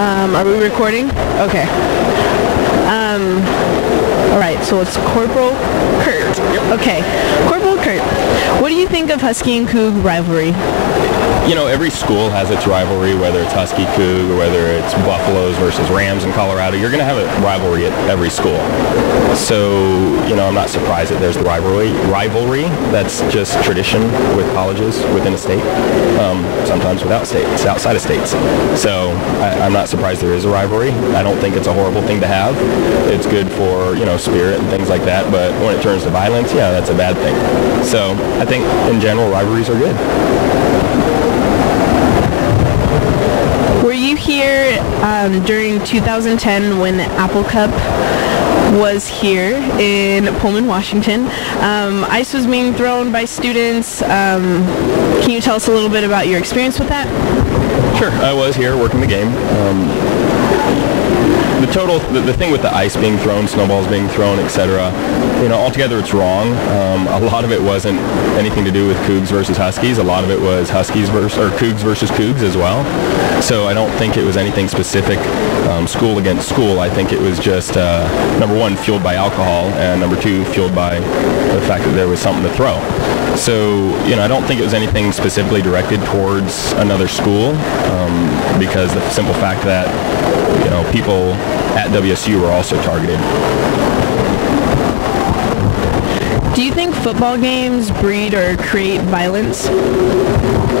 Are we recording? Okay. Alright, so it's Courprel Kurt. Okay. Courprel Kurt, what do you think of Husky and Coug rivalry? You know, every school has its rivalry, whether it's Husky Coug or whether it's Buffaloes versus Rams in Colorado. You're going to have a rivalry at every school. So, you know, I'm not surprised that there's the rivalry. That's just tradition with colleges within a state, sometimes without states, outside of states. So I'm not surprised there is a rivalry. I don't think it's a horrible thing to have. It's good for, you know, spirit and things like that. But when it turns to violence, yeah, that's a bad thing. So I think in general, rivalries are good. Were you here during 2010 when the Apple Cup was here in Pullman, Washington? Ice was being thrown by students. Can you tell us a little bit about your experience with that? Sure, I was here working the game. The thing with the ice being thrown, snowballs being thrown, etc., you know, altogether it's wrong. A lot of it wasn't anything to do with Cougs versus Huskies. A lot of it was Cougs versus Cougs as well. So I don't think it was anything specific, school against school. I think it was just, number one, fueled by alcohol, and number two, fueled by the fact that there was something to throw. So, you know, I don't think it was anything specifically directed towards another school, because the simple fact that, you know, people at WSU were also targeted. Do you think football games breed or create violence?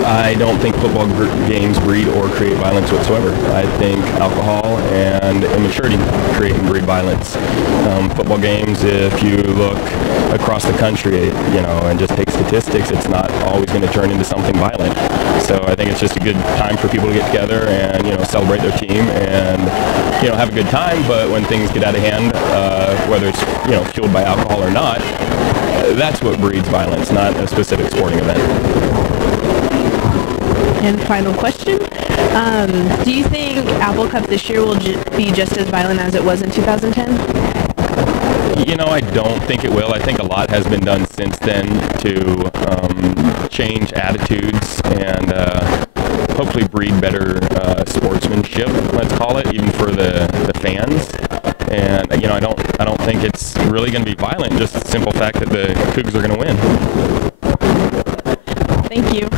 I don't think football games breed or create violence whatsoever. I think alcohol and immaturity create and breed violence. Football games, if you look across the country, you know, and just take statistics, it's not always going to turn into something violent. So I think it's just a good time for people to get together and, you know, celebrate their team and, you know, have a good time. But when things get out of hand, whether it's, you know, fueled by alcohol or not, that's what breeds violence, not a specific sporting event. And final question, do you think Apple Cup this year will be just as violent as it was in 2010? You know, I don't think it will. I think a lot has been done since then to change attitudes and hopefully breed better sportsmanship, let's call it, even for the fans. And, you know, I don't think it's really going to be violent, just the simple fact that the Cougs are going to win. Thank you.